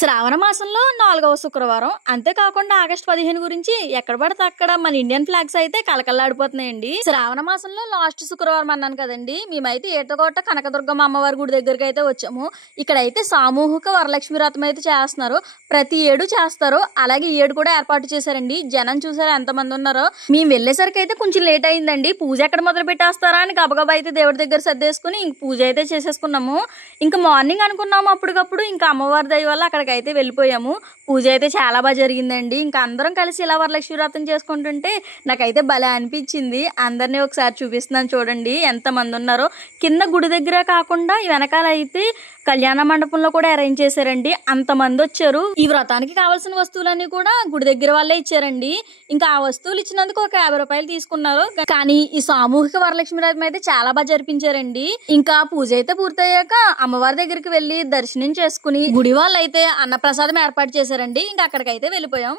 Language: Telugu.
శ్రావణ మాసంలో 4వ శుక్రవారం. అంతేకాకుండా ఆగస్టు 15 గురించి ఎక్కడ పడితే అక్కడ మన ఇండియన్ ఫ్లాగ్స్ అయితే కలకల్లాడిపోతున్నాయండి. శ్రావణ మాసంలో లాస్ట్ శుక్రవారం అన్నాను కదండి. మేమైతే ఏటకోట కనకదుర్గమ్మ అమ్మవారి గుడి దగ్గరికి అయితే వచ్చాము. ఇక్కడైతే సామూహిక వరలక్ష్మి వ్రతం అయితే చేస్తున్నారు. ప్రతి ఏడు చేస్తారు. అలాగే ఈ ఏడు కూడా ఏర్పాటు చేశారండి. జనం చూసారా ఎంతమంది ఉన్నారో. మేము వెళ్ళేసరికి అయితే కొంచెం లేట్ అయిందండి. పూజ ఎక్కడ మొదలు పెట్టేస్తారా అని గబగబా అయితే దేవుడి దగ్గర సర్దేసుకుని ఇంక పూజ అయితే చేసేసుకున్నాము. ఇంకా మార్నింగ్ అనుకున్నాము అప్పటికప్పుడు. ఇంకా అమ్మవారి దయ వల్ల అక్కడికైతే వెళ్ళిపోయాము. పూజ అయితే చాలా బాగా జరిగిందండి. ఇంకా అందరం కలిసి ఇలా వరలక్ష్మి వ్రతం చేసుకుంటుంటే నాకైతే భలే అనిపించింది. అందరినీ ఒకసారి చూపిస్తున్నాను చూడండి ఎంతమంది ఉన్నారో. కింద గుడి దగ్గర కాకుండా ఈ వెనకాల అయితే కళ్యాణ మండపంలో కూడా అరేంజ్ చేశారండి. అంతమంది వచ్చారు. ఈ వ్రతానికి కావాల్సిన వస్తువులన్నీ కూడా గుడి దగ్గర వాళ్ళే ఇచ్చారండి. ఇంకా ఆ వస్తువులు ఇచ్చినందుకు ఒక 50 రూపాయలు తీసుకున్నారు. కానీ ఈ సామూహిక వరలక్ష్మి వ్రతం అయితే చాలా బాగా జరిపించారండి. ఇంకా పూజ అయితే పూర్తయ్యాక అమ్మవారి దగ్గరికి వెళ్ళి దర్శనం చేసుకుని గుడి వాళ్ళు అయితే అన్నప్రసాదం ఏర్పాటు చేశారండి. ఇంకా అక్కడికైతే వెళ్ళిపోయాం.